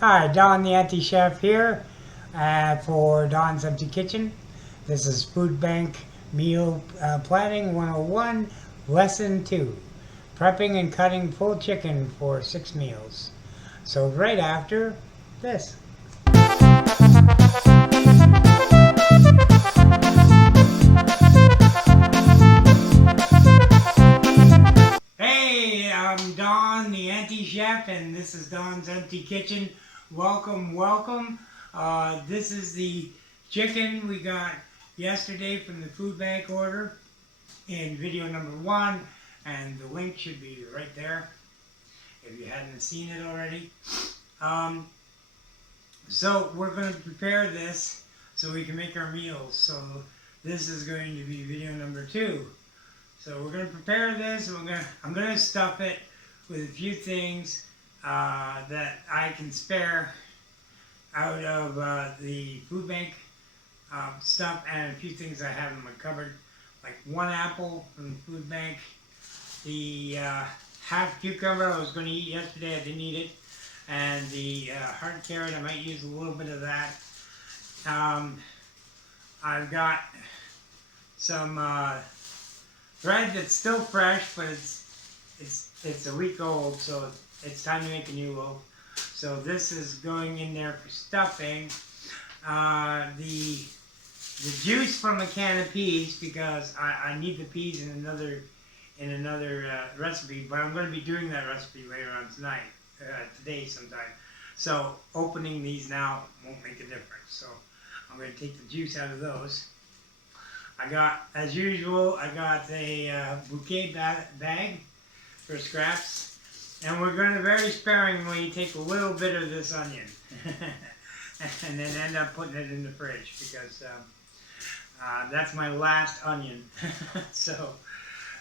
Hi, Don the Anti-Chef here for Don's Empty Kitchen. This is Food Bank Meal Planning 101, Lesson 2, Prepping and Cutting Full Chicken for 6 meals. So right after this. Hey, I'm Don the Anti-Chef and this is Don's Empty Kitchen. Welcome, welcome. This is the chicken we got yesterday from the food bank order in video number 1, and the link should be right there if you hadn't seen it already. So we're going to prepare this so we can make our meals. So this is going to be video number 2. So we're going to prepare this. I'm going to stuff it with a few things that I can spare out of the food bank stuff, and a few things I have in my cupboard, like 1 apple from the food bank, the half cucumber I was going to eat yesterday, I didn't eat it, and the heart carrot, I might use a little bit of that. I've got some bread that's still fresh, but it's a week old, so it's time to make a new loaf. So this is going in there for stuffing. The juice from a can of peas, because I need the peas in another recipe, but I'm going to be doing that recipe later on today sometime. So opening these now won't make a difference. So I'm going to take the juice out of those. I got, as usual, I got a bouquet bag for scraps, and we're going to very sparingly take a little bit of this onion and then end up putting it in the fridge, because that's my last onion. So,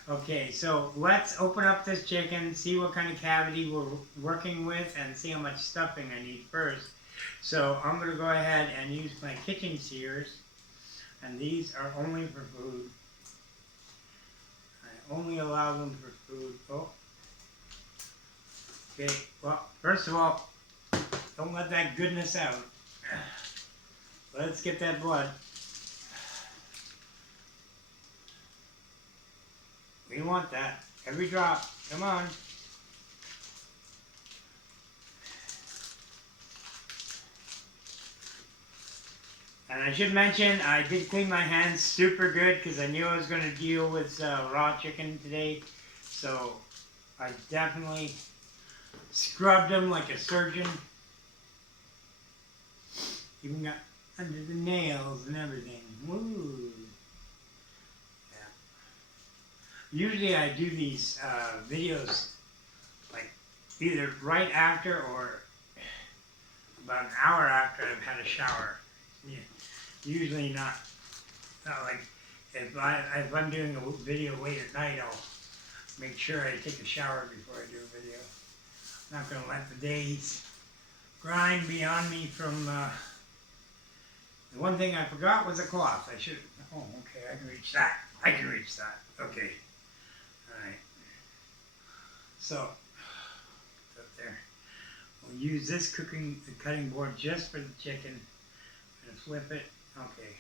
okay, so let's open up this chicken, see what kind of cavity we're working with, and see how much stuffing I need first. So I'm going to go ahead and use my kitchen shears. And these are only for food. I only allow them for food. Oh. Okay, well, first of all, don't let that goodness out. Let's get that blood. We want that. Every drop. Come on. And I should mention, I did clean my hands super good because I knew I was going to deal with raw chicken today. So I definitely scrubbed them like a surgeon. Even got under the nails and everything. Woo! Yeah. Usually I do these videos like either right after or about an hour after I've had a shower. Yeah. Usually not like if I'm doing a video late at night, I'll make sure I take a shower before I do a video. I'm not going to let the days grind be on me from the one thing I forgot was a cloth. I should, oh, okay, I can reach that. I can reach that. Okay. All right. So, up there. We'll use this cutting board just for the chicken. I'm going to flip it. Okay.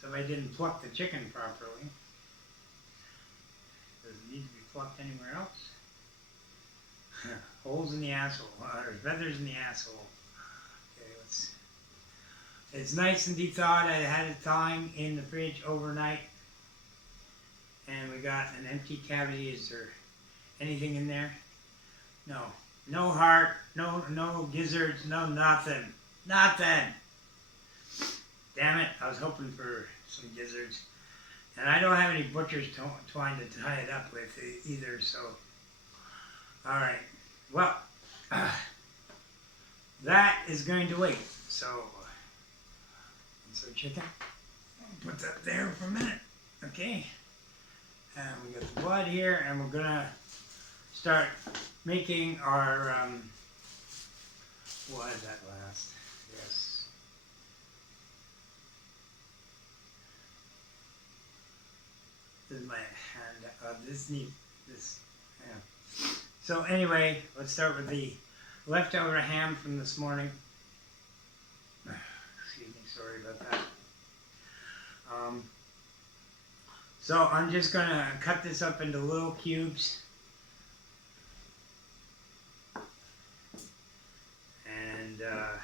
So if I didn't pluck the chicken properly, does it need to be plucked anywhere else? Holes in the asshole, or feathers in the asshole. Okay, it's nice and de-thawed. I had it thawing in the fridge overnight. And we got an empty cavity. Is there anything in there? No. No heart, no gizzards, no nothing. Nothing! Damn it, I was hoping for some gizzards. And I don't have any butcher's twine to tie it up with either, so. Alright, well, that is going to wait. So chicken, I'll put that there for a minute. Okay, and we got the blood here, and we're gonna start making our, what is that last? Yes. This is my hand. This, yeah. So anyway, let's start with the leftover ham from this morning. Excuse me, sorry about that. So I'm just gonna cut this up into little cubes. And okay,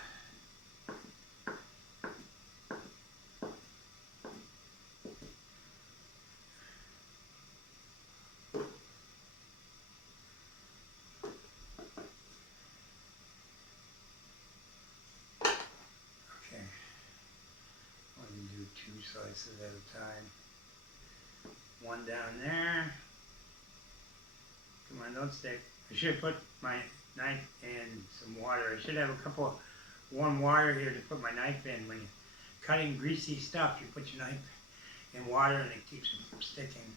I'm gonna do 2 slices at a time. One down there. Come on, don't stick. I should put my knife in some water. I should have a couple of warm water here to put my knife in. When you're cutting greasy stuff, you put your knife in water and it keeps it from sticking.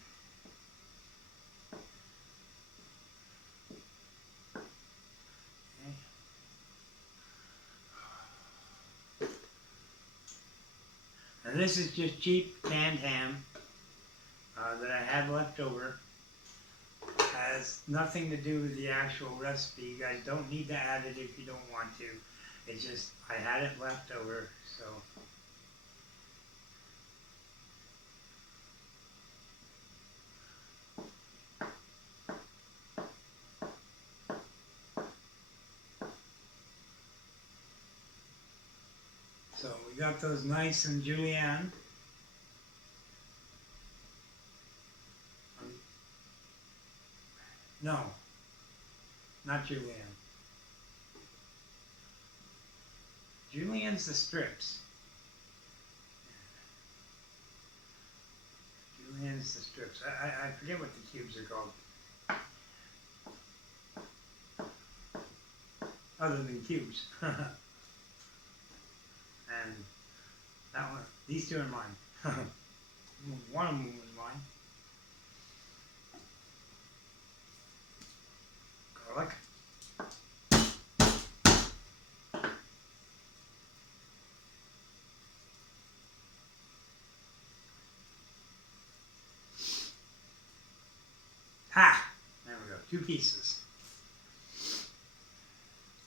Okay. And this is just cheap canned ham that I had left over. Has nothing to do with the actual recipe. You guys don't need to add it if you don't want to. It's just, I had it left over, so. So we got those nice and julienne. No, not julienne. Julienne's the strips. Julienne's the strips. I forget what the cubes are called. Other than cubes. And that one, these two are mine. One of them was mine. Garlic. Ha! There we go, 2 pieces.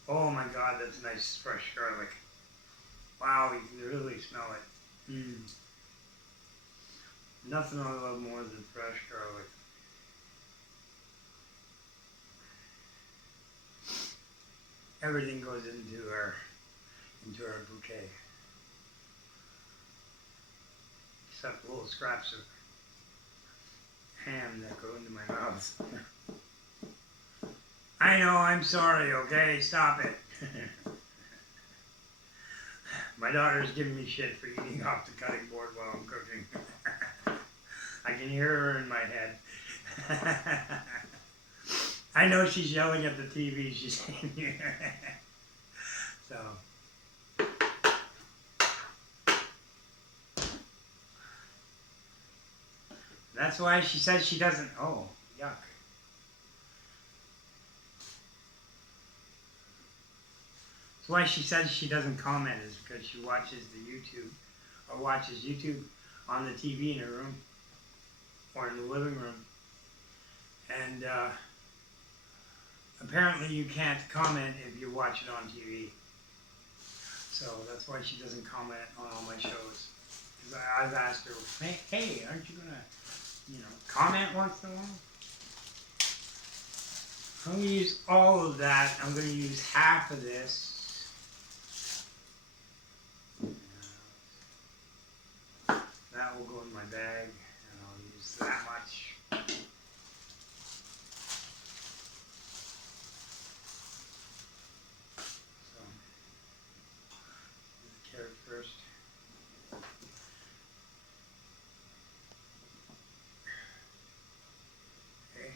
Oh my God, that's nice fresh garlic. Wow, you can really smell it. Nothing I love more than fresh garlic. Everything goes into our bouquet. Except little scraps of ham that go into my mouth. I know, I'm sorry, okay? Stop it. My daughter's giving me shit for eating off the cutting board while I'm cooking. I can hear her in my head. I know she's yelling at the TV. She's saying, so. That's why she says she doesn't. Oh, yuck. That's why she says she doesn't comment, is because she watches the YouTube, or watches YouTube on the TV in her room, or in the living room. And apparently you can't comment if you watch it on TV. So that's why she doesn't comment on all my shows. Because I've asked her, hey, aren't you going to, comment once in a while? I'm going to use all of that. I'm going to use half of this. That will go in my bag, and I'll use that much. So, the carrot first. Okay.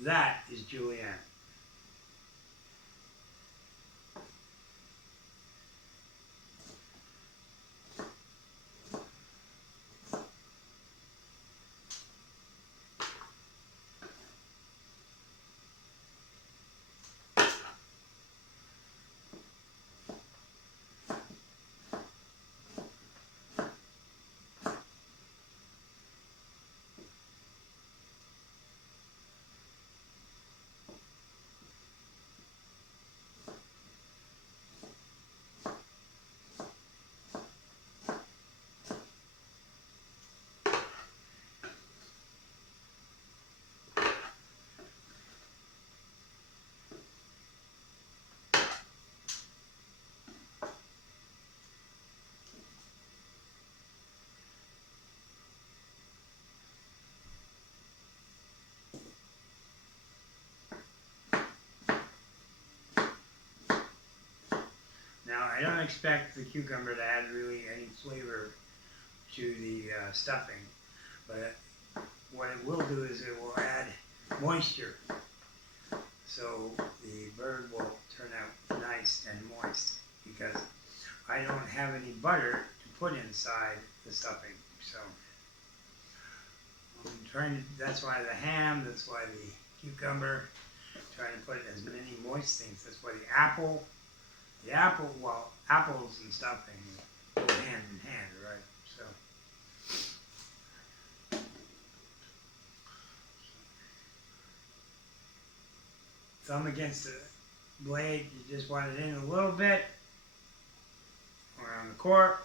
That is julienne. I don't expect the cucumber to add really any flavor to the stuffing, but what it will do is it will add moisture, so the bird will turn out nice and moist, because I don't have any butter to put inside the stuffing. So I'm trying to, that's why the ham, that's why the cucumber, trying to put as many moist things. That's why the apple, well, apples and stuffing go hand in hand, right? So thumb against the blade, you just want it in a little bit around the cork.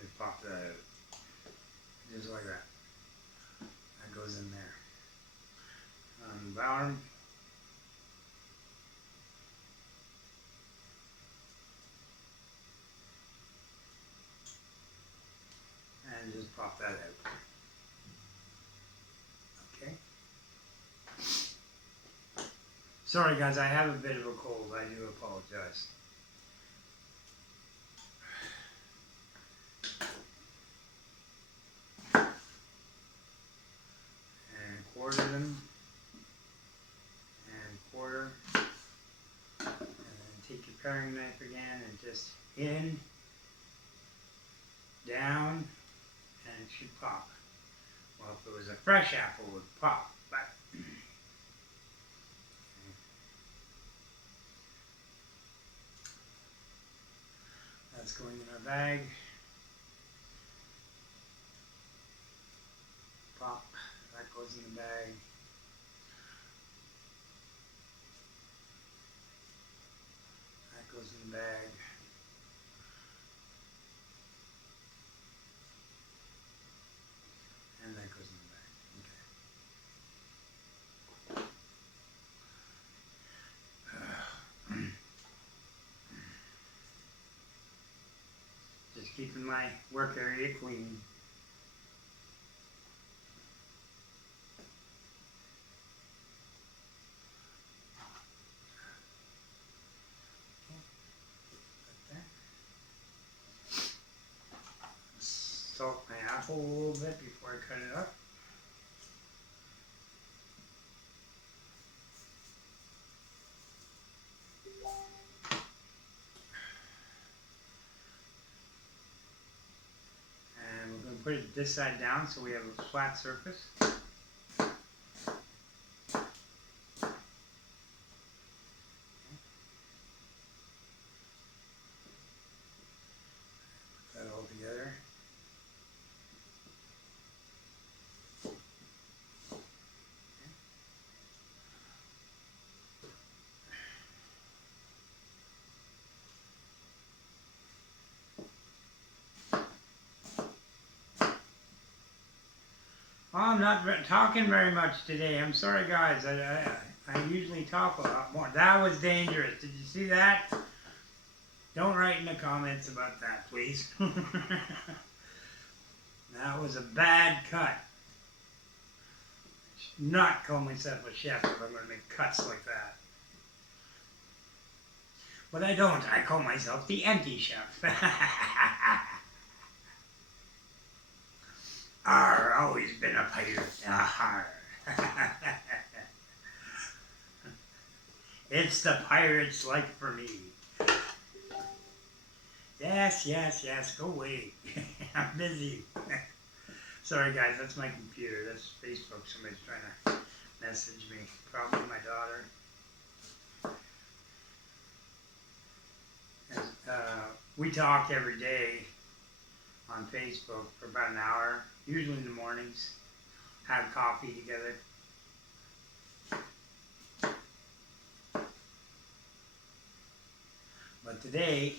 Just pop that out, just like that. That goes in there. On the bottom. And just pop that out. Okay. Sorry guys, I have a bit of a cold. I do apologize. And quarter them. And quarter. And then take your paring knife again and just in, down, and it should pop. Well, if it was a fresh apple, it would pop, but that's going in our bag. Pop, that goes in the bag. That goes in the bag. And that goes in the bag. Okay. Just keeping my work area clean. Salt my apple a little bit before I cut it up. And we're going to put it this side down so we have a flat surface. Put that all together. I'm not talking very much today. I'm sorry, guys. I usually talk a lot more. That was dangerous. Did you see that? Don't write in the comments about that, please. That was a bad cut. I should not call myself a chef if I'm going to make cuts like that. But I don't. I call myself the anti-chef. Arr, always been a pirate. Arr. It's the pirate's life for me. Yes, yes, yes, go away. I'm busy. Sorry guys, that's my computer. That's Facebook. Somebody's trying to message me. Probably my daughter. We talk every day on Facebook for about an hour, usually in the mornings, have coffee together. But today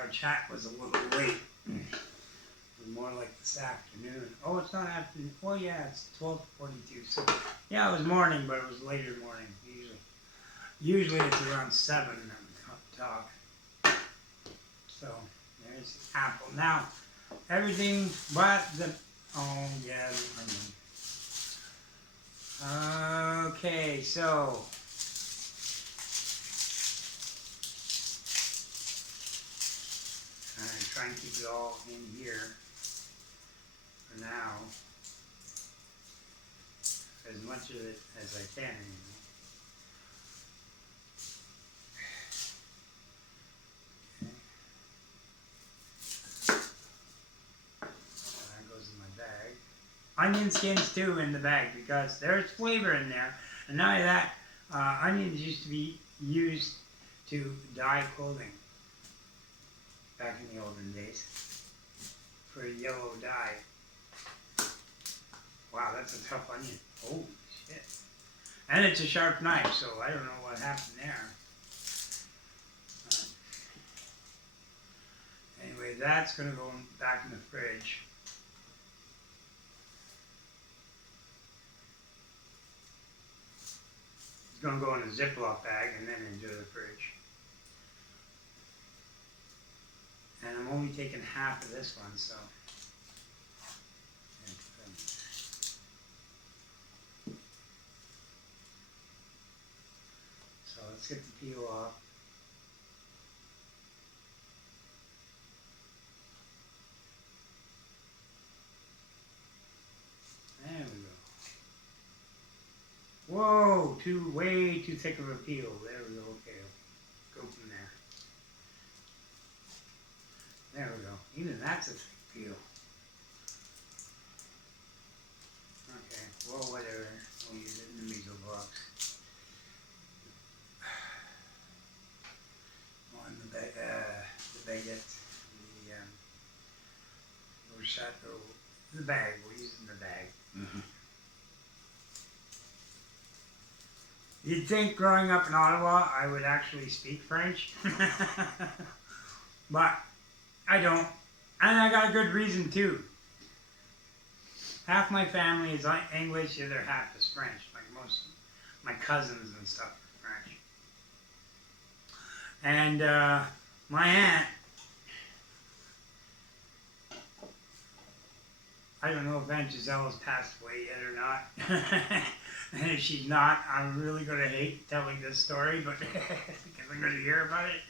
our chat was a little late. It was more like this afternoon. Oh, it's not afternoon. Oh yeah, it's 12:42. So yeah, it was morning, but it was later morning. Usually it's around 7 that we talk. So there's the apple. Now everything but the, oh yeah, the onion. Okay, so I'm trying to keep it all in here for now, as much of it as I can. Okay. So that goes in my bag. Onion skins too in the bag because there's flavor in there. And not only that, onions used to be used to dye clothing back in the olden days for a yellow dye. Wow, that's a tough onion. Holy shit. And it's a sharp knife, so I don't know what happened there. Anyway, that's going to go back in the fridge. It's going to go in a Ziploc bag and then into the fridge. And I'm only taking half of this one, so. So let's get the peel off. There we go. Whoa, way too thick of a peel. There we go. Okay, go from there. There we go. Even that's a thick peel. Okay, well, whatever. We'll use it in the measle box. On the baguette, the bag. We'll use it in the bag. Mm-hmm. You'd think growing up in Ottawa I would actually speak French, but I don't, and I got a good reason too. Half my family is English, the other half is French. Like most my cousins and stuff are French. And my aunt, I don't know if Aunt Giselle has passed away yet or not. And if she's not, I'm really going to hate telling this story, but because I'm going to hear about it.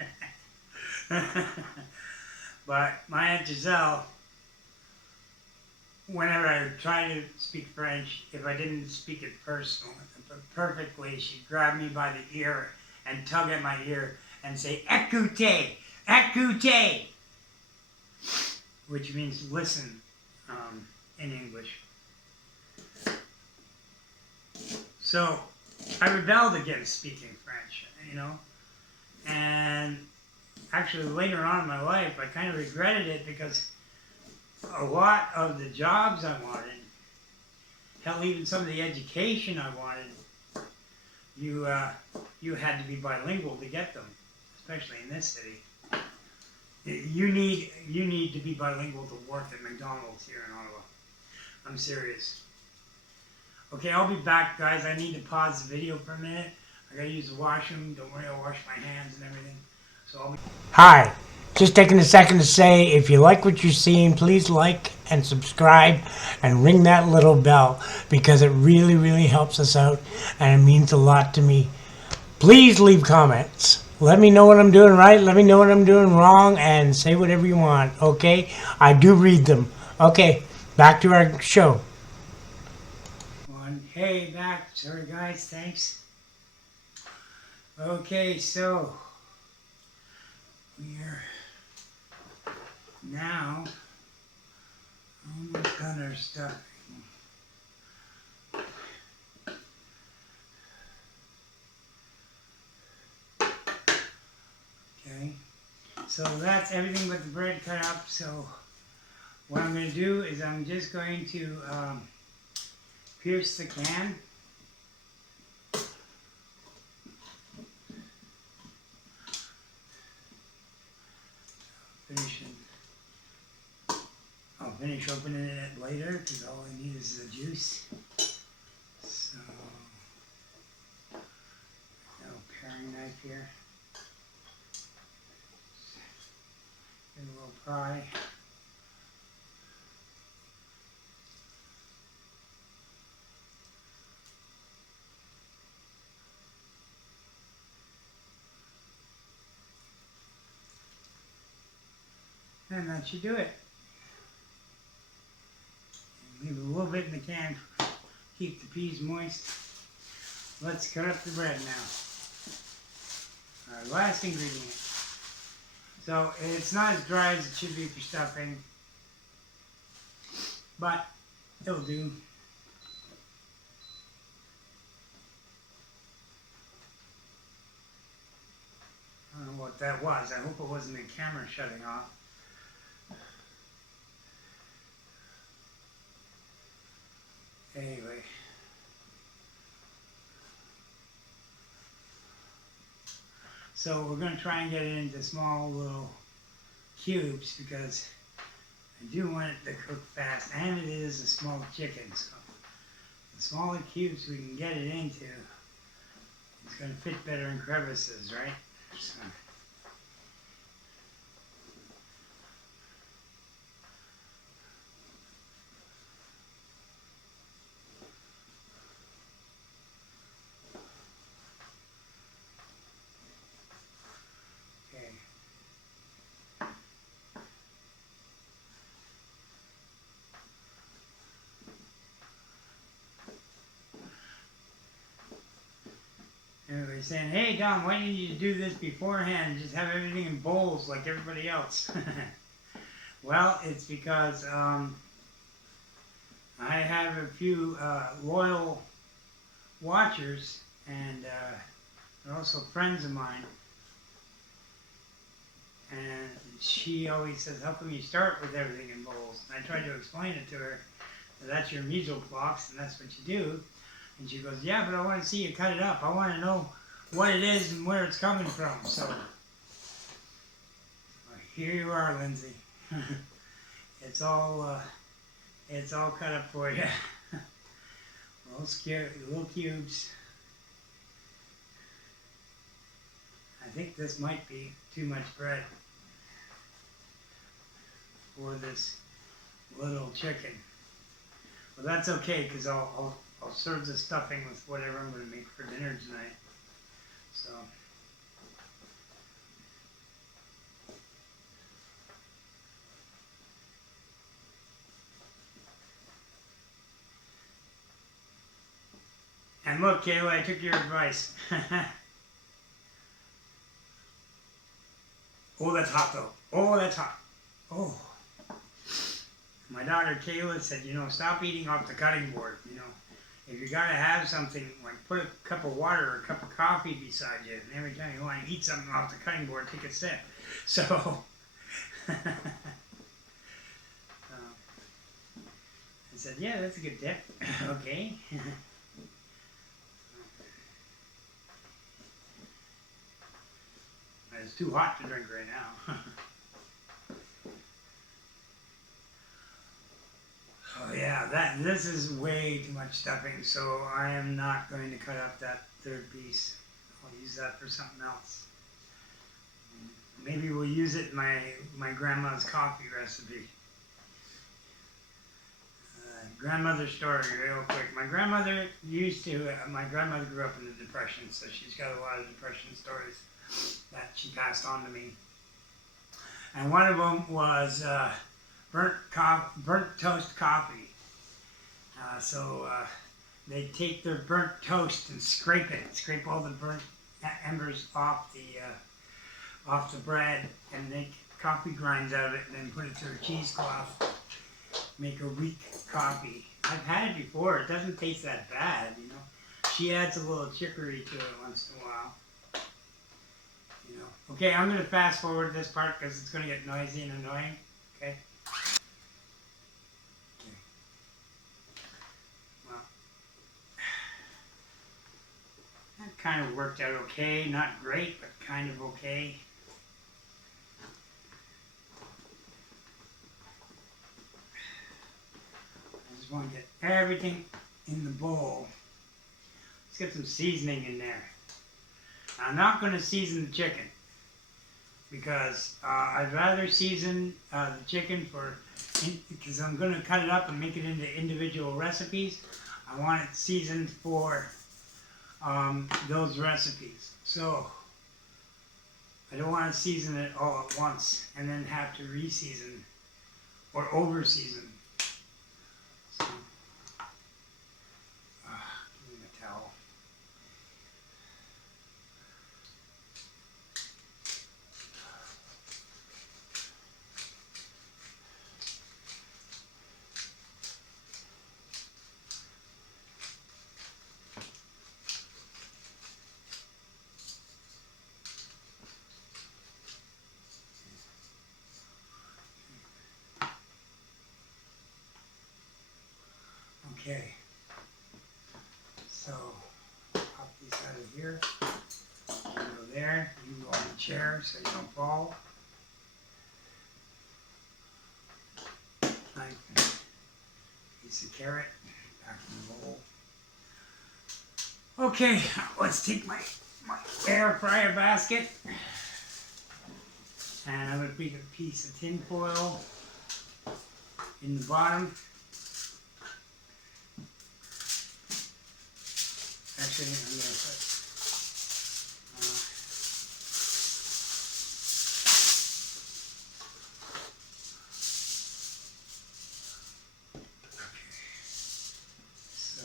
But my Aunt Giselle, whenever I try to speak French, if I didn't speak it perfectly, she'd grab me by the ear and tug at my ear and say, "Écoutez, écoutez," which means listen in English. So I rebelled against speaking French, you know, and actually later on in my life I kind of regretted it because a lot of the jobs I wanted, hell, even some of the education I wanted, you had to be bilingual to get them, especially in this city. You need to be bilingual to work at McDonald's here in Ottawa. I'm serious. Okay, I'll be back, guys. I need to pause the video for a minute. I gotta use the washroom. Don't worry, I'll wash my hands and everything. So I'll be... Hi. Just taking a second to say, if you like what you're seeing, please like and subscribe and ring that little bell because it really, really helps us out and it means a lot to me. Please leave comments. Let me know what I'm doing right. Let me know what I'm doing wrong and say whatever you want, okay? I do read them. Okay, back to our show. Hey, back. Sorry, guys. Thanks. Okay, so we're now almost done our stuff. Okay, so that's everything but the bread cut up. So what I'm going to do is I'm just going to pierce the can. I'll finish opening it later because all I need is the juice. So, no paring knife here. Give it a little pry. And that should do it. Leave a little bit in the can, keep the peas moist. Let's cut up the bread now. Our last ingredient. So it's not as dry as it should be for stuffing, but it'll do. I don't know what that was. I hope it wasn't the camera shutting off. Anyway. So we're going to try and get it into small little cubes because I do want it to cook fast, and it is a small chicken. So the smaller cubes we can get it into, it's going to fit better in crevices, right? So. Everybody's saying, hey Don, why didn't you do this beforehand? Just have everything in bowls like everybody else. Well, it's because I have a few loyal watchers, and they're also friends of mine. And she always says, how come you start with everything in bowls? And I tried to explain it to her. That's your mise en place, and that's what you do. And she goes, yeah, but I want to see you cut it up. I want to know what it is and where it's coming from. So, here you are, Lindsay. It's all cut up for you. Little cubes. I think this might be too much bread for this little chicken. Well, that's okay, because I'll serve the stuffing with whatever I'm going to make for dinner tonight. So. And look, Kayla, I took your advice. Oh, that's hot though. Oh, that's hot. Oh. My daughter Kayla said, you know, stop eating off the cutting board, you know. If you gotta have something, like put a cup of water or a cup of coffee beside you, and every time you want to eat something off the cutting board, take a sip. So, I said, yeah, that's a good tip. Okay. It's too hot to drink right now. Oh yeah, this is way too much stuffing, so I am not going to cut up that third piece. I'll use that for something else. Maybe we'll use it in my grandma's coffee recipe. Grandmother story real quick. My grandmother grew up in the Depression, so she's got a lot of Depression stories that she passed on to me. And one of them was burnt toast coffee. They take their burnt toast and scrape all the burnt embers off the bread, and make coffee grinds out of it, and then put it through a cheesecloth. Make a weak coffee. I've had it before. It doesn't taste that bad, you know. She adds a little chicory to it once in a while. You know. Okay, I'm going to fast forward this part because it's going to get noisy and annoying. Okay. Well, that kind of worked out okay. Not great, but kind of okay. I want to get everything in the bowl. Let's get some seasoning in there. I'm not going to season the chicken because I'd rather season the chicken because I'm going to cut it up and make it into individual recipes. I want it seasoned for those recipes. So I don't want to season it all at once and then have to re-season or over-season. So, give me the towel. Okay, so pop these out of here. You go there. You go on the chair so you don't fall. Nice piece of carrot back in the bowl. Okay, let's take my air fryer basket, and I'm going to put a piece of tin foil in the bottom. Actually, I'm going to put so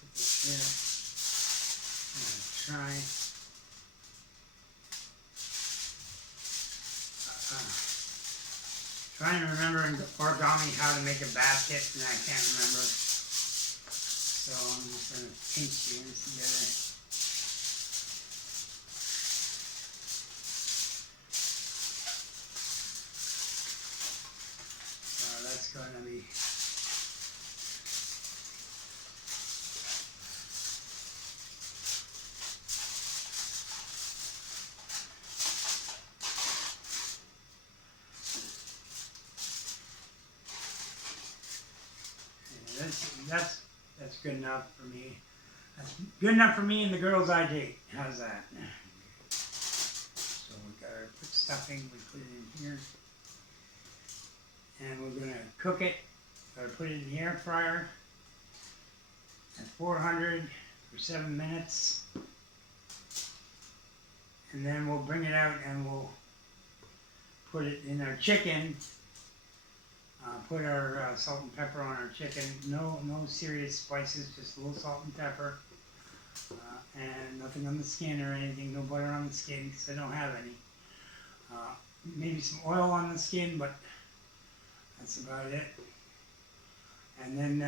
put this here. I'm going to trying to remember in origami how to make a basket, and I can't remember. So I'm just going to pinch the ends together. So that's going to be that's good enough for me. That's good enough for me and the girls I date. How's that? So we gotta put stuffing, we put it in here. And we're gonna cook it. Gotta put it in the air fryer at 400 for 7 minutes. And then we'll bring it out and we'll put it in our chicken. Put our salt and pepper on our chicken. No serious spices, just a little salt and pepper. And nothing on the skin or anything. No butter on the skin because I don't have any. Maybe some oil on the skin, but that's about it. And then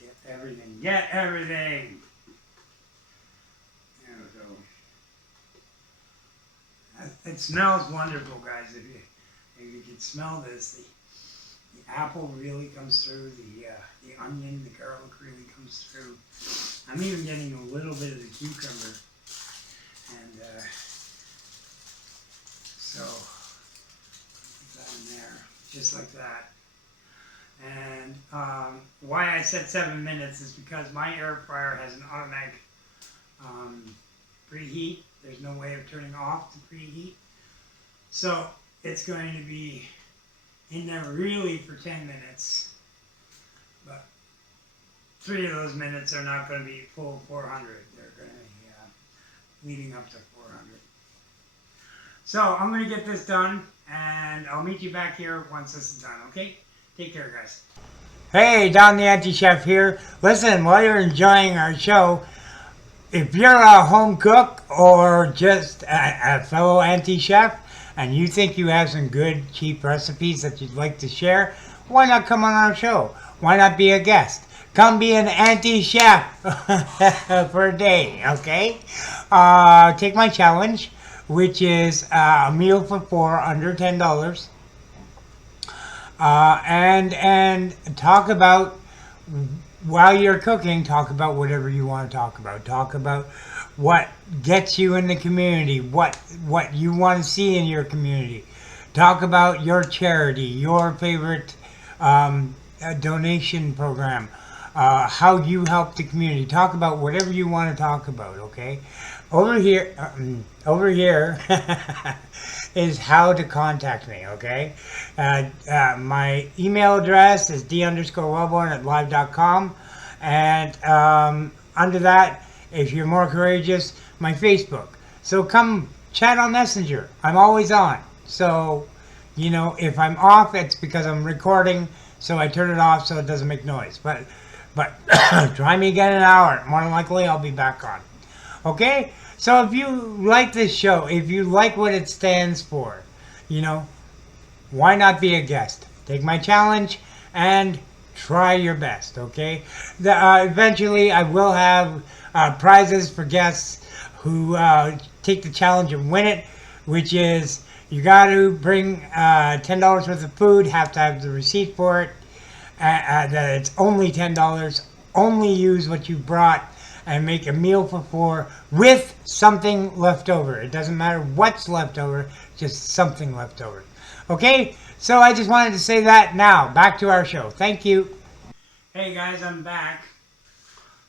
get everything. Get everything! There we go. It smells wonderful, guys. If you can smell this, the apple really comes through, the onion, the garlic really comes through. I'm even getting a little bit of the cucumber, and so put that in there, just like that. And why I said 7 minutes is because my air fryer has an automatic preheat. There's no way of turning off the preheat. So it's going to be in there really for 10 minutes. But 3 of those minutes are not going to be full 400. They're going to be leading up to 400. So I'm going to get this done, and I'll meet you back here once this is done, okay? Take care, guys. Hey, Don the Anti-Chef here. Listen, while you're enjoying our show, if you're a home cook or just a fellow anti-chef and you think you have some good, cheap recipes that you'd like to share, why not come on our show? Why not be a guest? Come be an anti-chef for a day, okay? Take my challenge, which is a meal for 4 under $10. And talk about, while you're cooking, talk about whatever you want to talk about. Talk about what gets you in the community, what you want to see in your community. Talk about your charity, your favorite donation program, how you help the community. Talk about whatever you want to talk about, okay? Over here is how to contact me, okay? My email address is d_wellborn@live.com, and under that, if you're more courageous, my Facebook. So come chat on Messenger. I'm always on. So, you know, if I'm off, it's because I'm recording, so I turn it off so it doesn't make noise. But try me again in an hour. More than likely, I'll be back on. Okay? So if you like this show, if you like what it stands for, you know, why not be a guest? Take my challenge and try your best, okay? Eventually, I will have prizes for guests who take the challenge and win it, which is you got to bring $10 worth of food, have to have the receipt for it, that it's only $10, only use what you brought, and make a meal for four with something left over. It doesn't matter what's left over, just something left over. Okay, so I just wanted to say that. Now back to our show. Thank you. Hey guys, I'm back.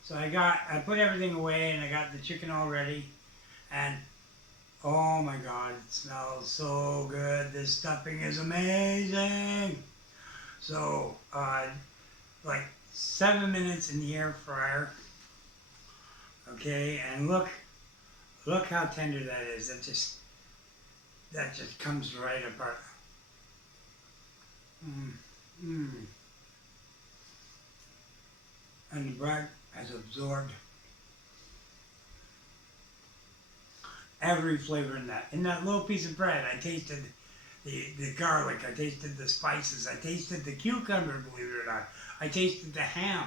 So I put everything away and I got the chicken all ready, and oh my god, it smells so good. This stuffing is amazing. So like 7 minutes in the air fryer. Okay, and look how tender that is. That just comes right apart. And the bread has absorbed every flavor in that. In that little piece of bread, I tasted the garlic, I tasted the spices, I tasted the cucumber, believe it or not. I tasted the ham.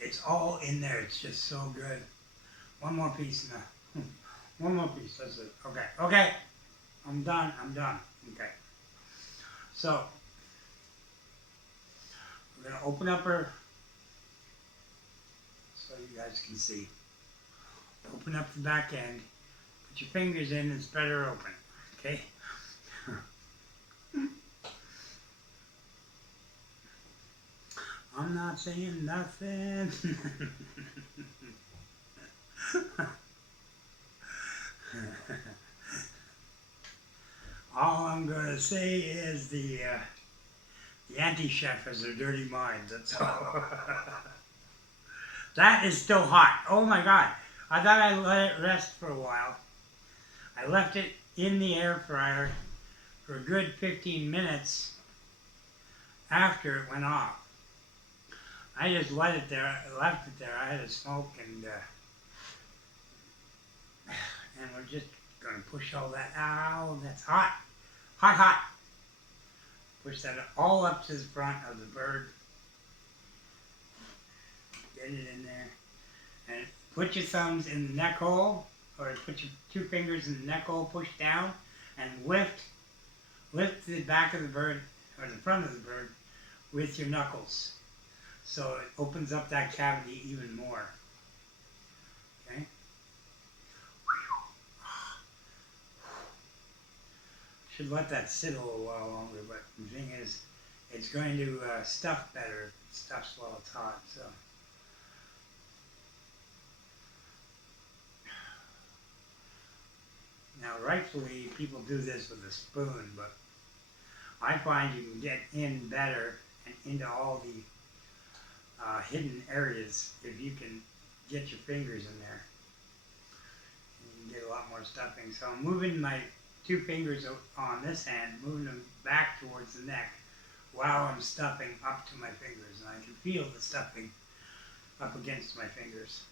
It's all in there. It's just so good. One more piece now. One more piece. That's it. Okay. I'm done. Okay. So we're gonna open up her so you guys can see. Open up the back end. Put your fingers in and spread her open. Okay. I'm not saying nothing. All I'm gonna say is the anti-chef has a dirty mind. That's all. That is still hot. Oh my god! I thought I let it rest for a while. I left it in the air fryer for a good 15 minutes after it went off. I just left it there. I had a smoke and we're just gonna push all that out. That's hot. Hot. Push that all up to the front of the bird. Get it in there. And put your thumbs in the neck hole, or put your 2 fingers in the neck hole, push down, and lift the back of the bird, or the front of the bird, with your knuckles. So it opens up that cavity even more. Okay? Should let that sit a little while longer, but the thing is, it's going to stuff better. It stuffs while it's hot, so. Now, rightfully, people do this with a spoon, but I find you can get in better and into all the hidden areas if you can get your fingers in there. You can get a lot more stuffing. So I'm moving my 2 fingers on this hand, moving them back towards the neck while I'm stuffing up to my fingers. And I can feel the stuffing up against my fingers.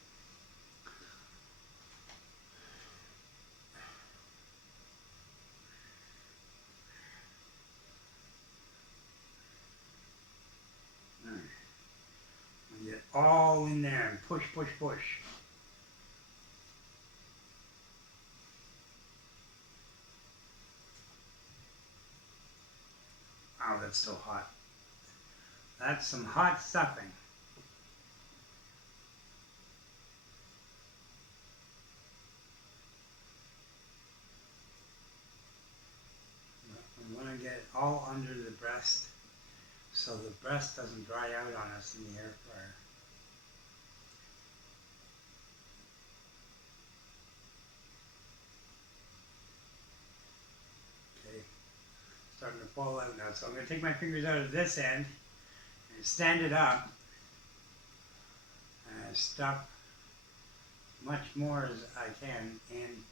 Get all in there and push. Oh, that's still hot. That's some hot stuffing. We want to get it all under the breast so the breast doesn't dry out on us in the air fryer. Okay, starting to fall out now. So I'm going to take my fingers out of this end and stand it up and stuff much more as I can in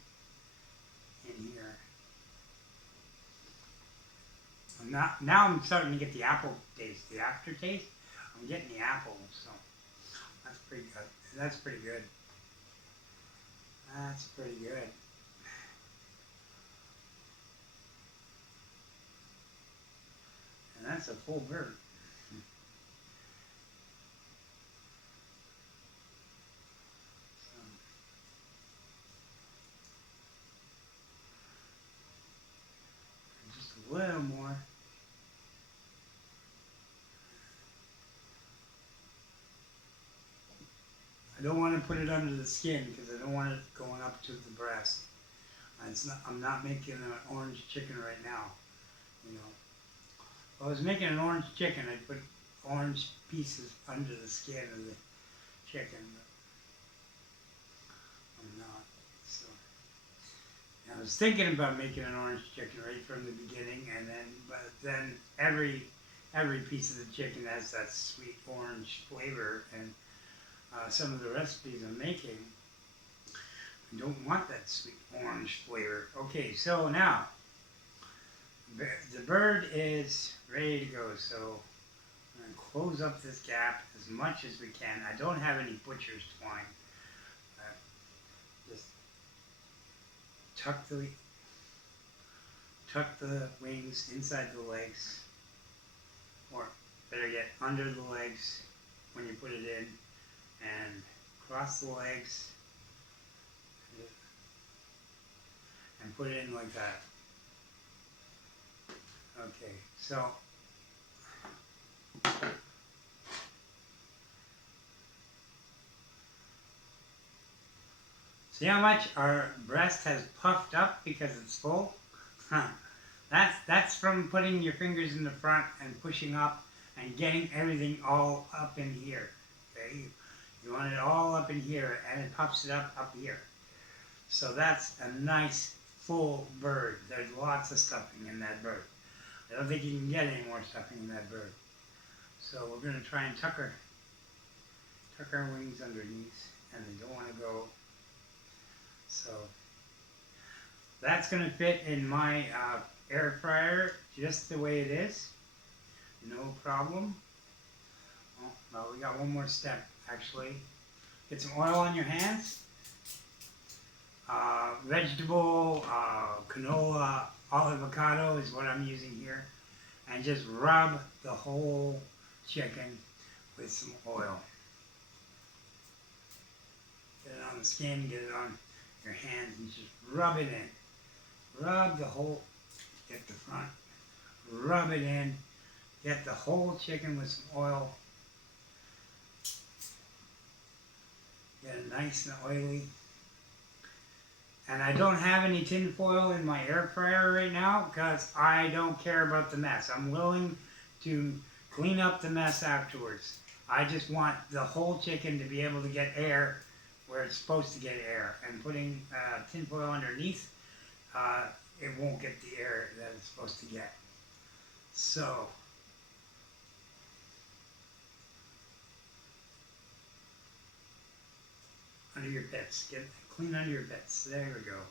here. Now I'm starting to get the apple taste, the aftertaste. I'm getting the apple, so that's pretty good. That's pretty good. That's pretty good. And that's a full bird. So, just a little more. I don't want to put it under the skin because I don't want it going up to the breast. I'm not making an orange chicken right now, you know. If I was making an orange chicken, I'd put orange pieces under the skin of the chicken, but I'm not. So I was thinking about making an orange chicken right from the beginning, but then every piece of the chicken has that sweet orange flavor, and some of the recipes I'm making, I don't want that sweet orange flavor. Okay, so now the bird is ready to go, so I'm going to close up this gap as much as we can. I don't have any butcher's twine. Just tuck the wings inside the legs, or better yet, under the legs when you put it in, and cross the legs and put it in like that. Okay, so see how much our breast has puffed up because it's full? That's from putting your fingers in the front and pushing up and getting everything all up in here. Okay, you want it all up in here, and it puffs it up here. So that's a nice full bird. There's lots of stuffing in that bird. I don't think you can get any more stuffing in that bird. So we're going to try and tuck our wings underneath, and they don't want to go. So that's going to fit in my air fryer just the way it is. No problem. Oh, well, we got one more step actually. Get some oil on your hands. Vegetable, canola, avocado is what I'm using here. And just rub the whole chicken with some oil. Get it on the skin, get it on your hands, and just rub it in. Rub the whole, get the front, rub it in, get the whole chicken with some oil. Get it nice and oily. And I don't have any tin foil in my air fryer right now because I don't care about the mess. I'm willing to clean up the mess afterwards. I just want the whole chicken to be able to get air where it's supposed to get air. And putting tin foil underneath, it won't get the air that it's supposed to get. So under your bits, get clean under your bits. There we go.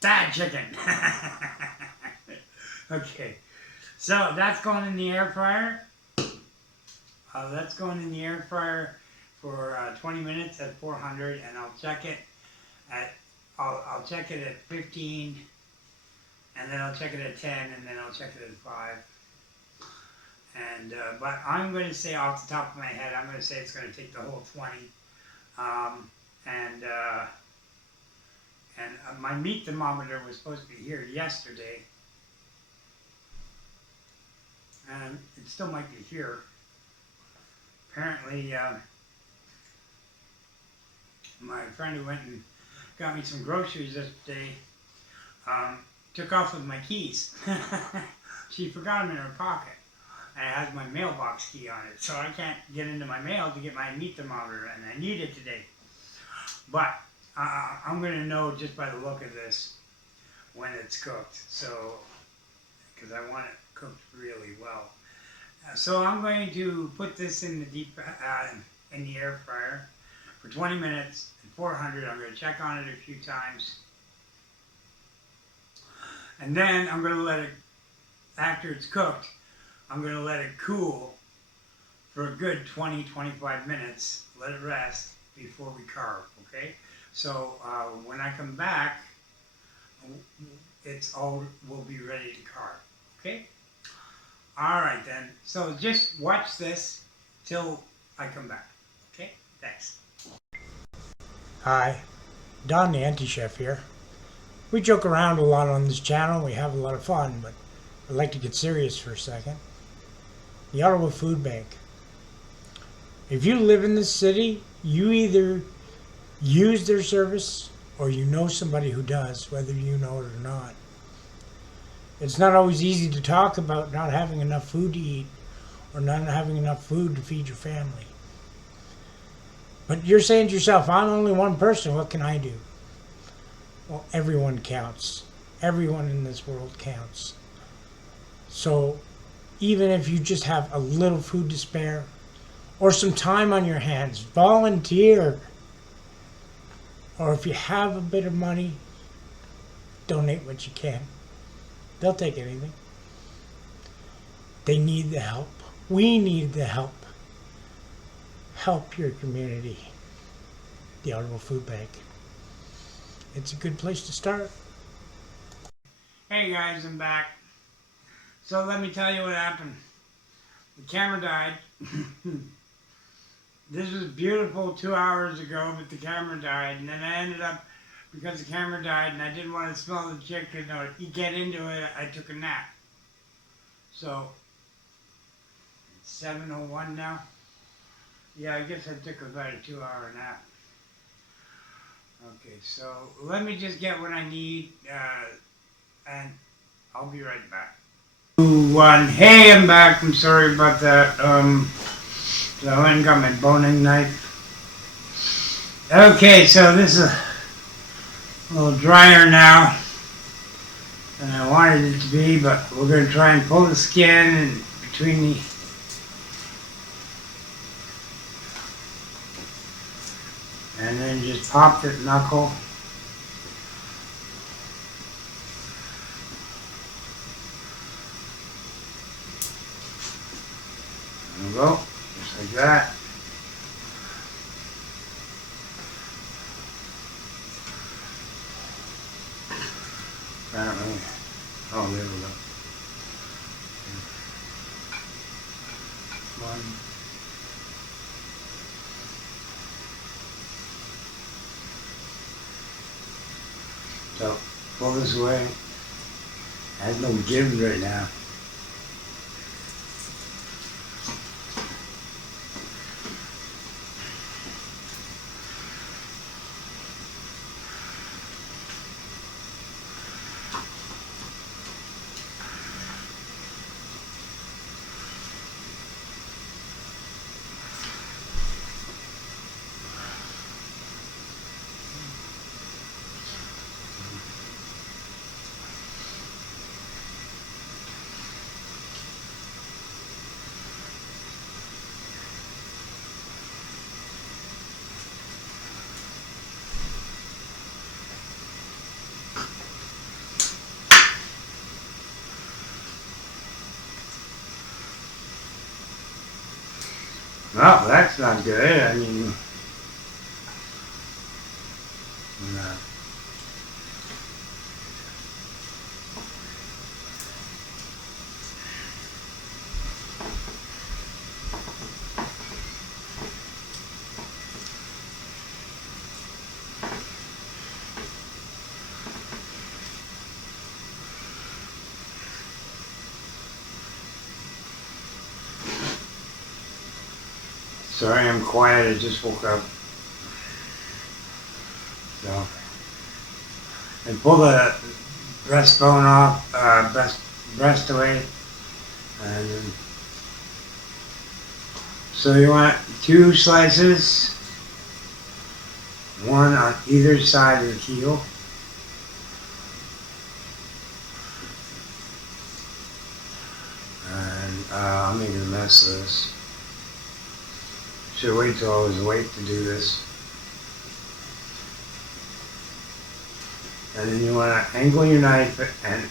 Bad chicken. Okay, so that's going in the air fryer. That's going in the air fryer for 20 minutes at 400, and I'll check it at I'll check it at 15, and then I'll check it at 10, and then I'll check it at 5. And but I'm going to say off the top of my head, I'm going to say it's going to take the whole 20. And my meat thermometer was supposed to be here yesterday, and it still might be here. Apparently, my friend who went and got me some groceries yesterday took off with my keys. She forgot them in her pocket. And it has my mailbox key on it, so I can't get into my mail to get my meat thermometer, and I need it today. But I'm going to know just by the look of this when it's cooked, so because I want it cooked really well. So I'm going to put this in the in the air fryer for 20 minutes at 400. I'm going to check on it a few times. And then I'm going to let it, after it's cooked, I'm going to let it cool for a good 20-25 minutes. Let it rest before we carve, okay? So when I come back, it's all will be ready to carve, okay? All right then. So just watch this till I come back, okay? Thanks. Hi, Don the Anti-Chef here. We joke around a lot on this channel. We have a lot of fun, but I'd like to get serious for a second. The Ottawa Food Bank. If you live in this city, you either use their service or you know somebody who does, whether you know it or not. It's not always easy to talk about not having enough food to eat or not having enough food to feed your family. But you're saying to yourself, I'm only one person, what can I do? Well, everyone counts. Everyone in this world counts. So even if you just have a little food to spare or some time on your hands, volunteer. Or if you have a bit of money, donate what you can. They'll take anything. They need the help. We need the help. Help your community. The Ottawa Food Bank. It's a good place to start. Hey guys, I'm back. So let me tell you what happened. The camera died. This was beautiful 2 hours ago, but the camera died. And then I ended up, because the camera died and I didn't want to smell the chicken or get into it, I took a nap. So, it's 7:01 now. Yeah, I guess I took about a 2-hour nap. Okay, so let me just get what I need, and I'll be right back. 2, 1, hey, I'm back. I'm sorry about that. So I went and got my boning knife. Okay, so this is a little drier now than I wanted it to be, but we're going to try and pull the skin and between the and then just pop the knuckle. There we go, just like that. Apparently, oh, there we go. One. So, pull this away. It has no give right now. Well, that's not good. I mean, no. Sorry, I'm quiet. I just woke up. So, and pull the breastbone off, breast away, and then, so you want 2 slices, 1 on either side of the keel. And I'm making a mess of this. Should wait till I was awake to do this. And then you want to angle your knife and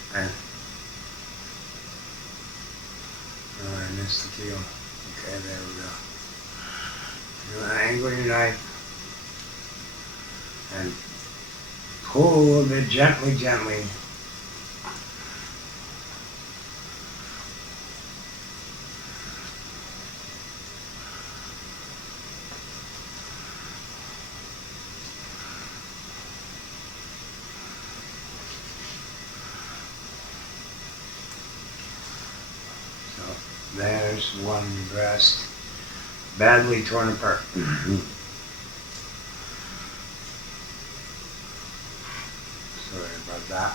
oh, I missed the keel. Okay, there we go. You want to angle your knife and pull a little bit gently. So there's one breast badly torn apart. Sorry about that.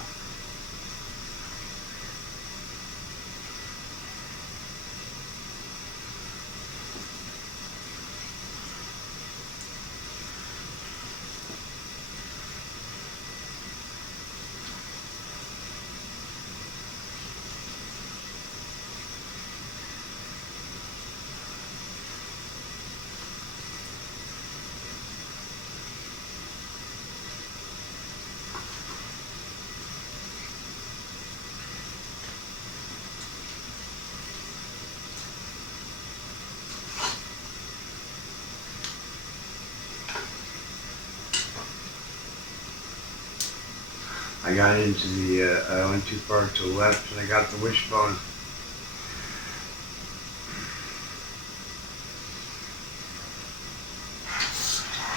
I got into the, I went too far to the left and I got the wishbone.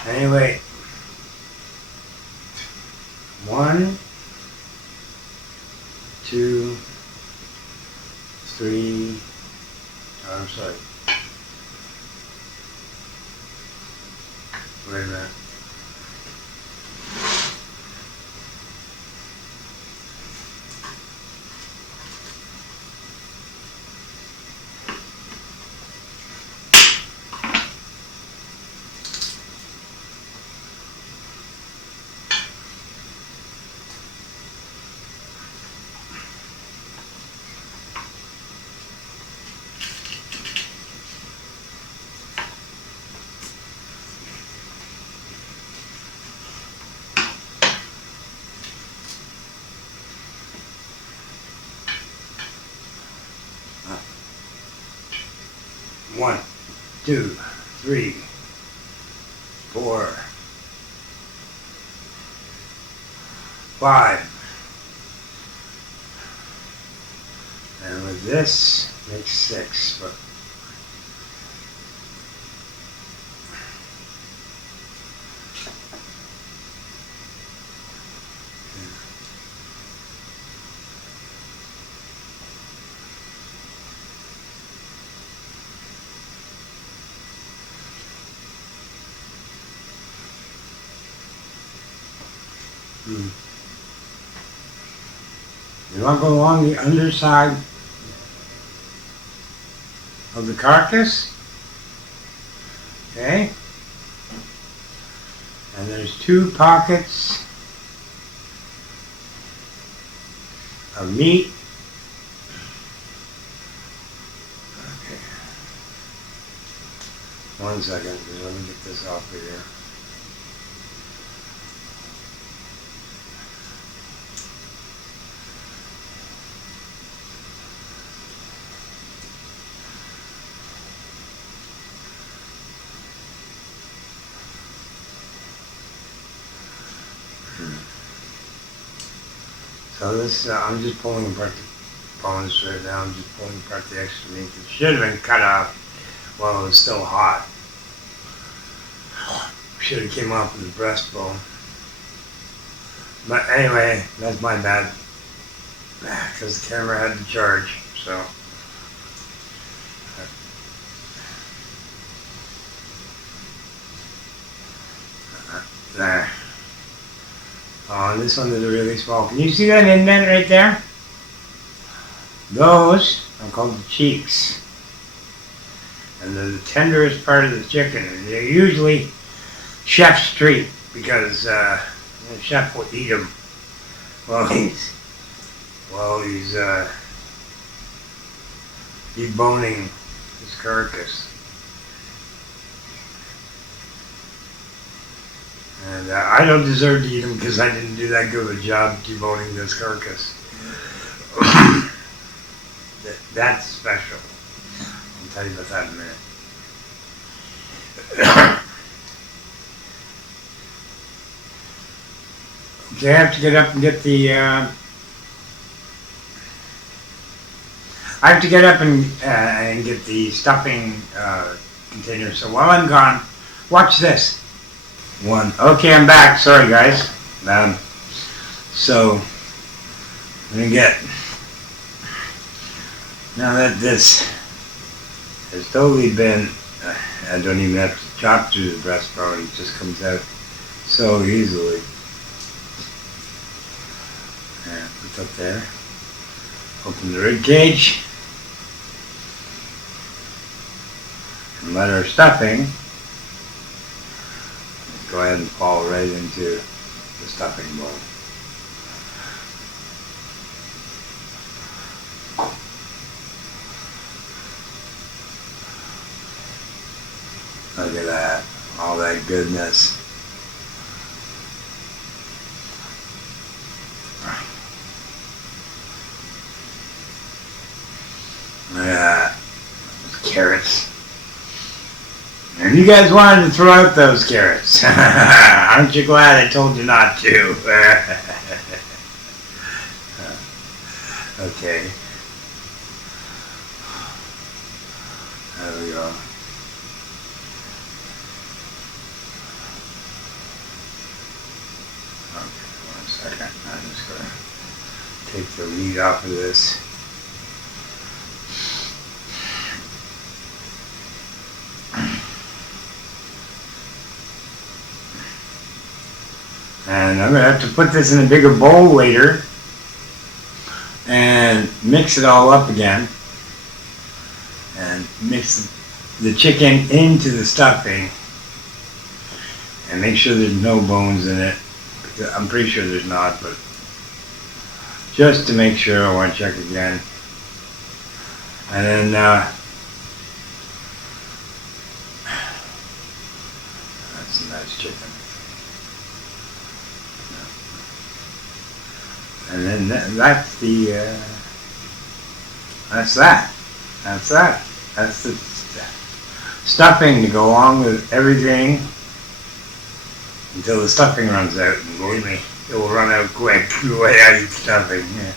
Anyway, 1, 2, 3, oh, I'm sorry. Wait a minute. One, 2, 3, 4, 5. And with this, makes 6. But you want to go along the underside of the carcass, okay? And there's 2 pockets of meat. Okay. 1 second, let me get this off of here. So this, I'm just pulling apart the bones right now. I'm just pulling apart the extra meat. It should have been cut off while it was still hot. Should have came off with the breastbone. But anyway, that's my bad. Because the camera had to charge, so. There. Oh, and this one is really small. Can you see that indent right there? Those are called the cheeks. And they're the tenderest part of the chicken. And they're usually chef's treat because the chef will eat them while he's deboning his carcass. And I don't deserve to eat them because I didn't do that good of a job deboning this carcass. That's special. I'll tell you about that in a minute. Okay, I have to get up and get the I have to get up and get the stuffing container. So while I'm gone, watch this. Okay, I'm back. Sorry, guys. So I'm gonna get, now that this has totally been, I don't even have to chop through the breastbone. It just comes out so easily. Put up there. Open the rib cage. And let our stuffing go ahead and fall right into the stuffing bowl. Look at that, all that goodness. Look at that, those carrots. And you guys wanted to throw out those carrots. Aren't you glad I told you not to? Okay. There we go. Okay, 1 second. I'm just going to take the meat off of this. And I'm going to have to put this in a bigger bowl later and mix it all up again and mix the chicken into the stuffing and make sure there's no bones in it. I'm pretty sure there's not, but just to make sure, I want to check again. And then that's a nice chicken. And then that's the that's the stuffing to go along with everything until the stuffing runs out. And believe me, it will run out quick the way I eat stuffing. Yeah.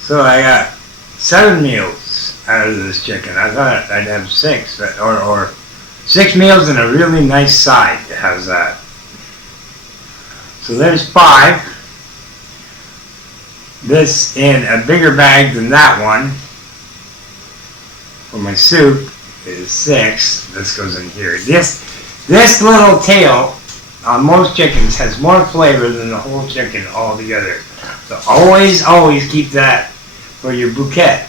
So I got 7 meals out of this chicken. I thought I'd have 6, but, or 6 meals and a really nice side. How's that? So there's 5. This in a bigger bag than that one for my soup is 6. This goes in here. This little tail on most chickens has more flavor than the whole chicken altogether. So always keep that for your bouquet.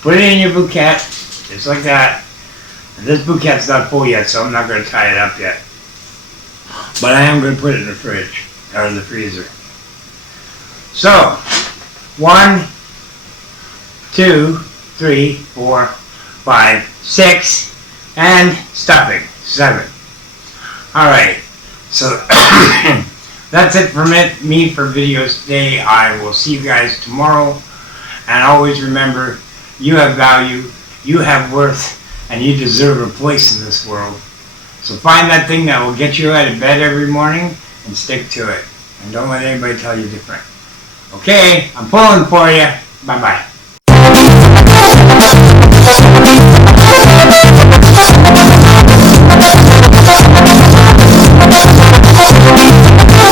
Put it in your bouquet, just like that. And this bouquet's not full yet, so I'm not going to tie it up yet. But I am going to put it in the fridge, or in the freezer. So, 1, 2, 3, 4, 5, 6, and stuffing, 7. Alright, so that's it for me for videos today. I will see you guys tomorrow. And always remember, you have value, you have worth, and you deserve a place in this world. So find that thing that will get you out of bed every morning and stick to it. And don't let anybody tell you different. Okay, I'm pulling for you. Bye-bye.